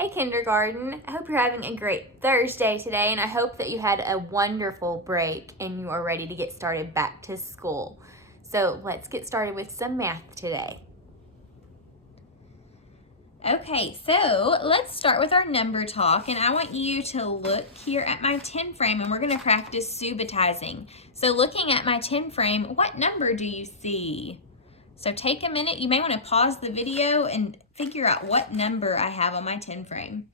Hey kindergarten, I hope you're having a great Thursday today, and I hope that you had a wonderful break and you are ready to get started back to school. So let's get started with some math today. Okay, so let's start with our number talk, and I want you to look here at my 10 frame, and we're going to practice subitizing. So looking at my 10 frame, what number do you see? So take a minute. You may want to pause the video and figure out what number I have on my 10 frame.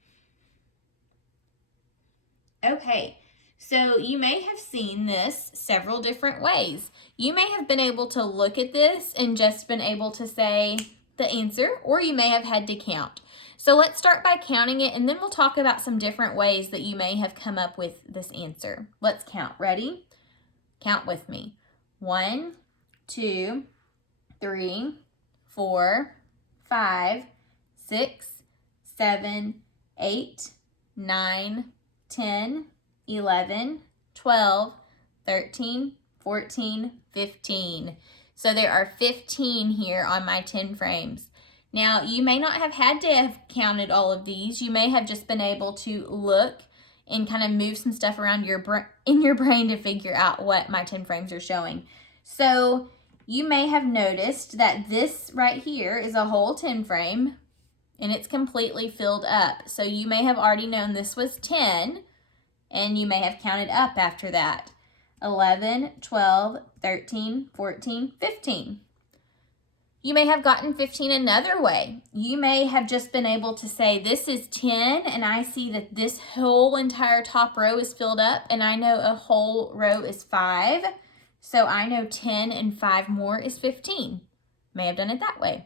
Okay, so you may have seen this several different ways. You may have been able to look at this and just been able to say the answer, or you may have had to count. So let's start by counting it, and then we'll talk about some different ways that you may have come up with this answer. Let's count. Ready? Count with me. 1, 2, 3, 4, 5, 6, 7, 8, 9, 10, 11, 12, 13, 14, 15. So there are 15 here on my 10 frames. Now, you may not have had to have counted all of these. You may have just been able to look and kind of move some stuff around in your brain to figure out what my 10 frames are showing. So you may have noticed that this right here is a whole 10 frame and it's completely filled up. So you may have already known this was 10 and you may have counted up after that. 11, 12, 13, 14, 15. You may have gotten 15 another way. You may have just been able to say this is 10 and I see that this whole entire top row is filled up and I know a whole row is 5. So I know 10 and 5 more is 15. May have done it that way.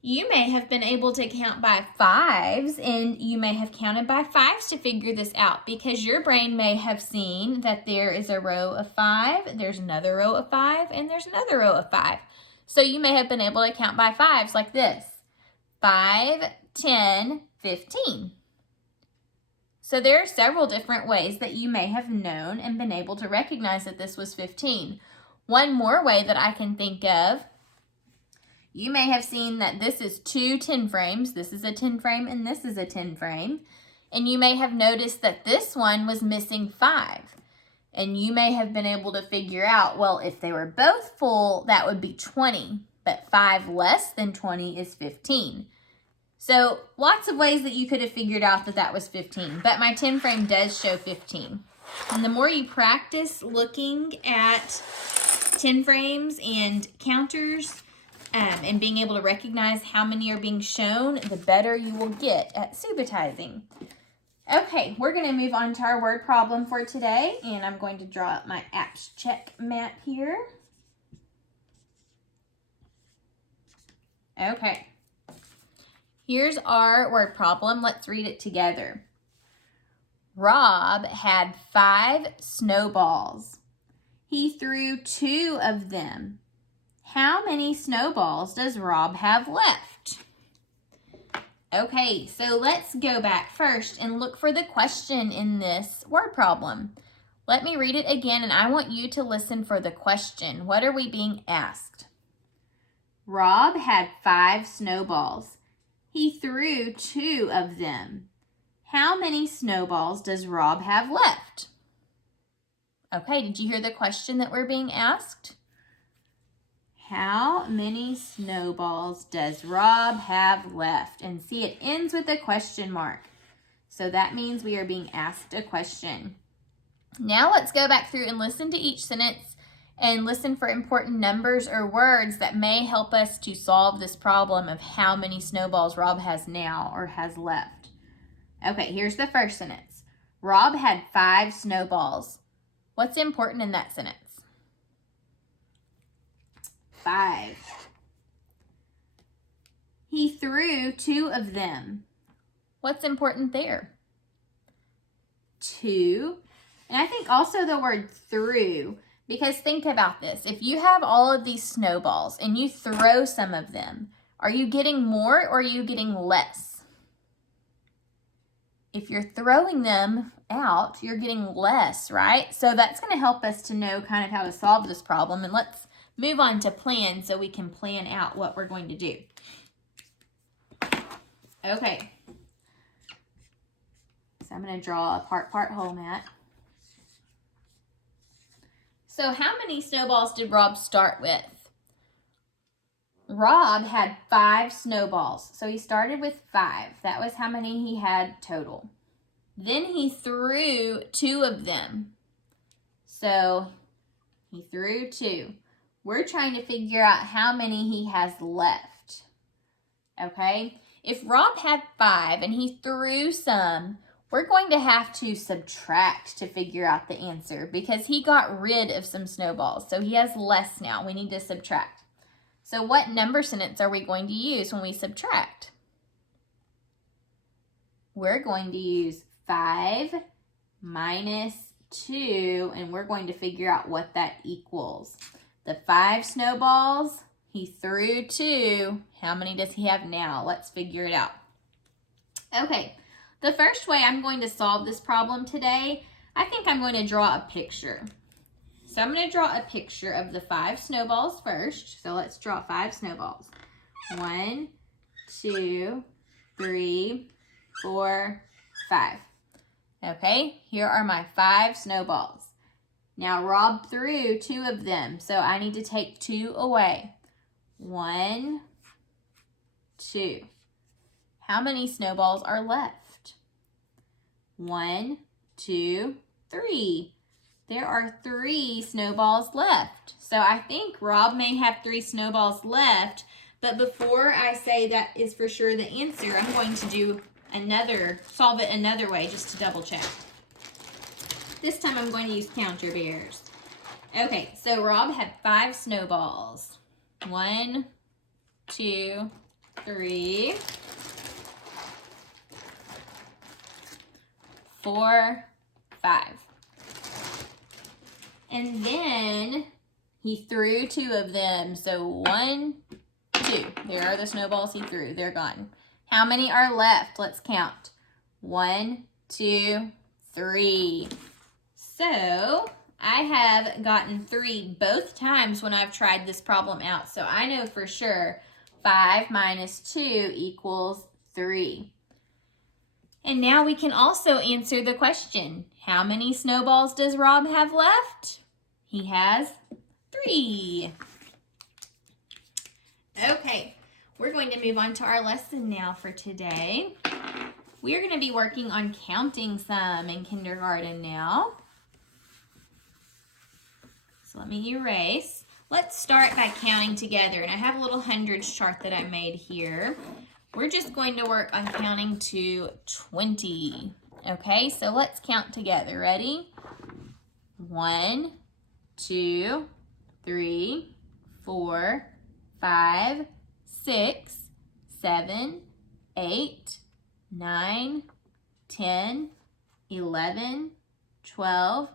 You may have been able to count by 5s, and you may have counted by 5s to figure this out because your brain may have seen that there is a row of 5, there's another row of 5, and there's another row of 5. So you may have been able to count by 5s like this. 5, 10, 15. So there are several different ways that you may have known and been able to recognize that this was 15. One more way that I can think of, you may have seen that this is 2 10 frames. This is a 10 frame and this is a 10 frame. And you may have noticed that this one was missing 5. And you may have been able to figure out, well, if they were both full, that would be 20. But 5 less than 20 is 15. So lots of ways that you could have figured out that that was 15. But my 10 frame does show 15. And the more you practice looking at 10 frames and counters, and being able to recognize how many are being shown, the better you will get at subitizing. Okay, we're going to move on to our word problem for today, and I'm going to draw up my apps check map here. Okay, here's our word problem. Let's read it together. Rob had 5 snowballs. He threw 2 of them. How many snowballs does Rob have left? Okay, so let's go back first and look for the question in this word problem. Let me read it again, and I want you to listen for the question. What are we being asked? Rob had 5 snowballs. He threw 2 of them. How many snowballs does Rob have left? Okay, did you hear the question that we're being asked? How many snowballs does Rob have left? And see, it ends with a question mark. So that means we are being asked a question. Now let's go back through and listen to each sentence and listen for important numbers or words that may help us to solve this problem of how many snowballs Rob has now or has left. Okay, here's the first sentence. Rob had 5 snowballs. What's important in that sentence? 5. He threw 2 of them. What's important there? 2. And I think also the word threw, because think about this. If you have all of these snowballs and you throw some of them, are you getting more or are you getting less? If you're throwing them out, you're getting less, right? So that's going to help us to know kind of how to solve this problem. And let's move on to plan so we can plan out what we're going to do. Okay, I'm going to draw a part whole mat. So how many snowballs did Rob start with? Rob had 5 snowballs. So he started with 5. That was how many he had total. Then he threw 2 of them. So he threw 2. We're trying to figure out how many he has left. Okay? If Rob had 5 and he threw some, we're going to have to subtract to figure out the answer because he got rid of some snowballs. So he has less now. We need to subtract. So what number sentence are we going to use when we subtract? We're going to use 5 minus 2, and we're going to figure out what that equals. The 5 snowballs, he threw 2. How many does he have now? Let's figure it out. Okay, the first way I'm going to solve this problem today, I think I'm going to draw a picture. So I'm going to draw a picture of the 5 snowballs first. So let's draw 5 snowballs. 1, 2, 3, 4, 5. Okay, here are my 5 snowballs. Now Rob threw 2 of them, so I need to take 2 away. 1, 2. How many snowballs are left? 1, 2, 3. There are 3 snowballs left. So I think Rob may have 3 snowballs left, but before I say that is for sure the answer, I'm going to solve it another way just to double check. This time I'm going to use counter bears. Okay, so Rob had 5 snowballs. 1, 2, 3, 4, 5. And then he threw 2 of them. So 1, 2. There are the snowballs he threw. They're gone. How many are left? Let's count. 1, 2, 3. So I have gotten 3 both times when I've tried this problem out. So I know for sure 5 minus 2 equals 3. And now we can also answer the question. How many snowballs does Rob have left? He has 3. Okay, we're going to move on to our lesson now for today. We're going to be working on counting some in kindergarten now. So let me erase. Let's start by counting together. And I have a little hundreds chart that I made here. We're just going to work on counting to 20. Okay, so let's count together. Ready? 1, 2, 3, 4, 5, 6, 7, 8, 9, 10, 11, 12,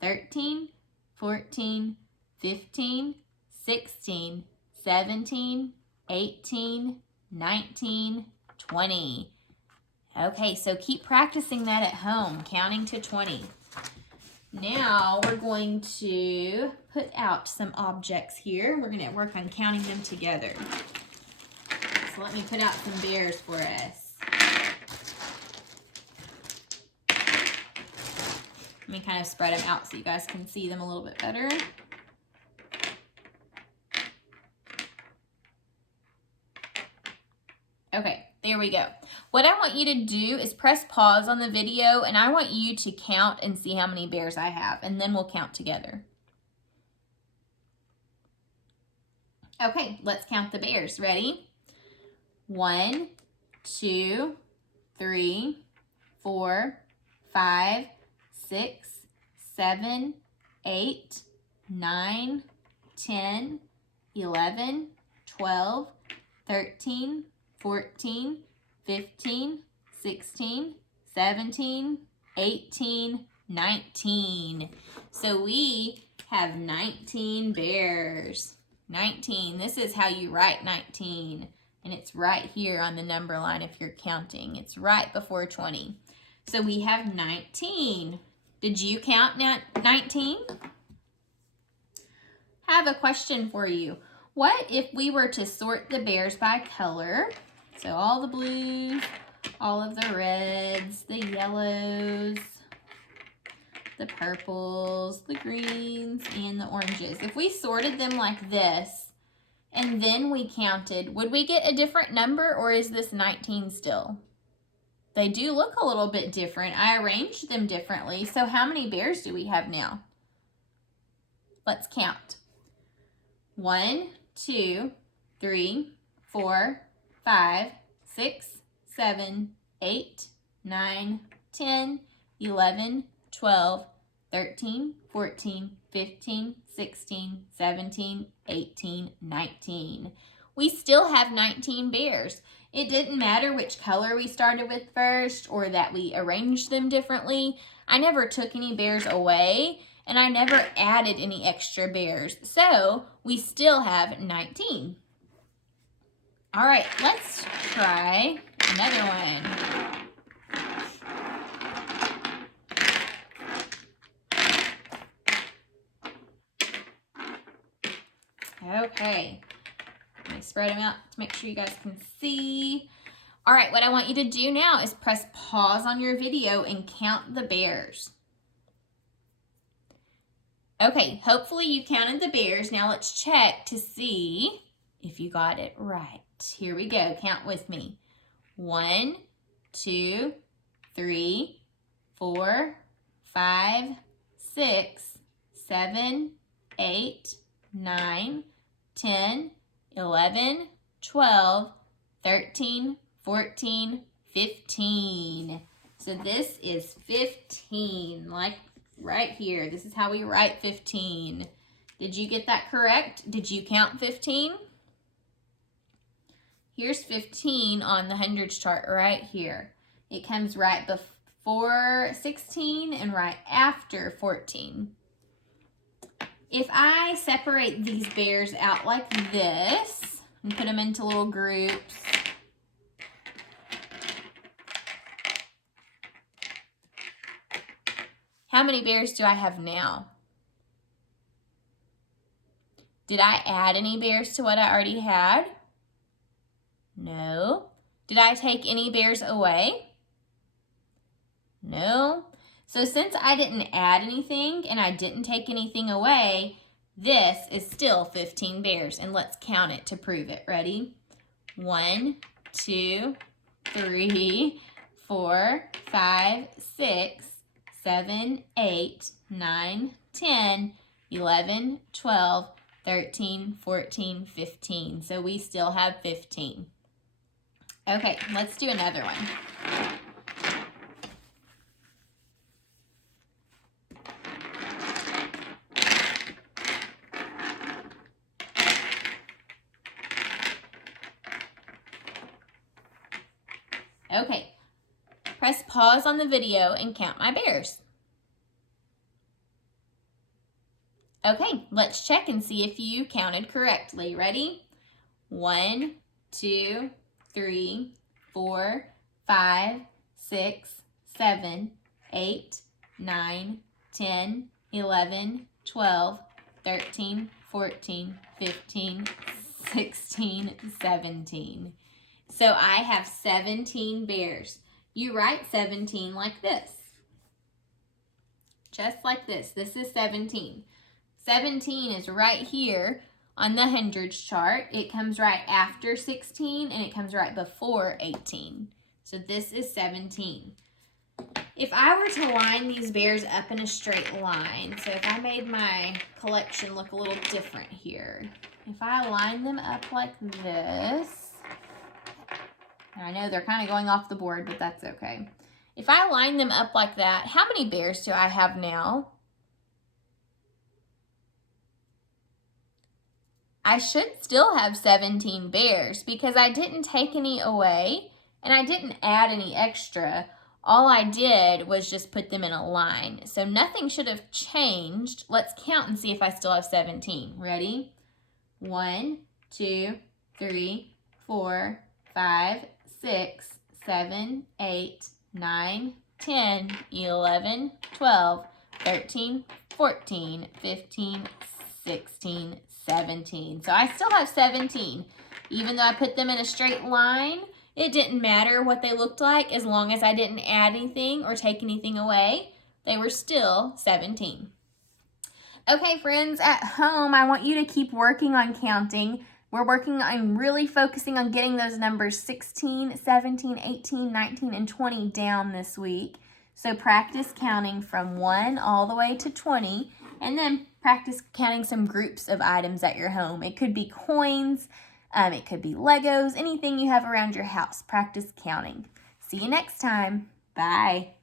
13, 14, 15, 16, 17, 18, 19, 20. Okay, so keep practicing that at home, counting to 20. Now we're going to put out some objects here. We're going to work on counting them together. So let me put out some bears for us. Let me kind of spread them out so you guys can see them a little bit better. Okay, there we go. What I want you to do is press pause on the video, and I want you to count and see how many bears I have, and then we'll count together. Okay, let's count the bears. Ready? 1, 2, 3, 4, 5, 6, 7, 8, 9, 10, 11, 12, 13, 14, 15, 16, 17, 18, 19. So we have 19 bears. 19. This is how you write 19. And it's right here on the number line if you're counting. It's right before 20. So we have 19. Did you count 19? I have a question for you. What if we were to sort the bears by color? So all the blues, all of the reds, the the yellows, the purples, the greens, and the oranges. If we sorted them like this and then we counted, would we get a different number, or is this 19 still? They do look a little bit different. I arranged them differently. So how many bears do we have now? Let's count. 1, 2, 3, 4, 5, 6, 7, 8, 9, 10, 11, 12, 13, 14, 15, 16, 17, 18, 19. We still have 19 bears. It didn't matter which color we started with first or that we arranged them differently. I never took any bears away, and I never added any extra bears. So we still have 19. All right, let's try another one. Okay, let me spread them out to make sure you guys can see. All right, what I want you to do now is press pause on your video and count the bears. Okay, hopefully you counted the bears. Now let's check to see if you got it right. Here we go. Count with me. 1, 2, 3, 4, 5, 6, 7, 8, 9, 10, 11, 12, 13, 14, 15. So this is 15, like right here. This is how we write 15. Did you get that correct? Did you count 15? Here's 15 on the hundreds chart right here. It comes right before 16 and right after 14. If I separate these bears out like this and put them into little groups, how many bears do I have now? Did I add any bears to what I already had? No. Did I take any bears away? No. So since I didn't add anything and I didn't take anything away, this is still 15 bears. And let's count it to prove it. Ready? 1, 2, 3, 4, 5, 6, 7, 8, 9, 10, 11, 12, 13, 14, 15. So we still have 15. Okay, let's do another one. Okay, press pause on the video and count my bears. Okay, let's check and see if you counted correctly. Ready? 1, 2, 3, 4, 5, 6, 7, 8, 9, 10, 11, 12, 13, 14, 15, 16, 17. So I have 17 bears. You write 17 like this. Just like this. This is 17. 17 is right here on the hundreds chart. It comes right after 16 and it comes right before 18. So this is 17. If I were to line these bears up in a straight line, so if I made my collection look a little different here, if I line them up like this, and I know they're kind of going off the board, but that's okay. If I line them up like that, how many bears do I have now? I should still have 17 bears because I didn't take any away and I didn't add any extra. All I did was just put them in a line. So nothing should have changed. Let's count and see if I still have 17. Ready? 1, 2, 3, 4, 5, 6, 7, 8, 9, 10, 11, 12, 13, 14, 15, 16, 17. So I still have 17. Even though I put them in a straight line, It didn't matter what they looked like as long as I didn't add anything or take anything away. They were still 17. Okay, friends, at home, I want you to keep working on counting. I'm really focusing on getting those numbers 16, 17, 18, 19, and 20 down this week. So practice counting from 1 all the way to 20, and then practice counting some groups of items at your home. It could be coins, it could be Legos, anything you have around your house. Practice counting. See you next time. Bye.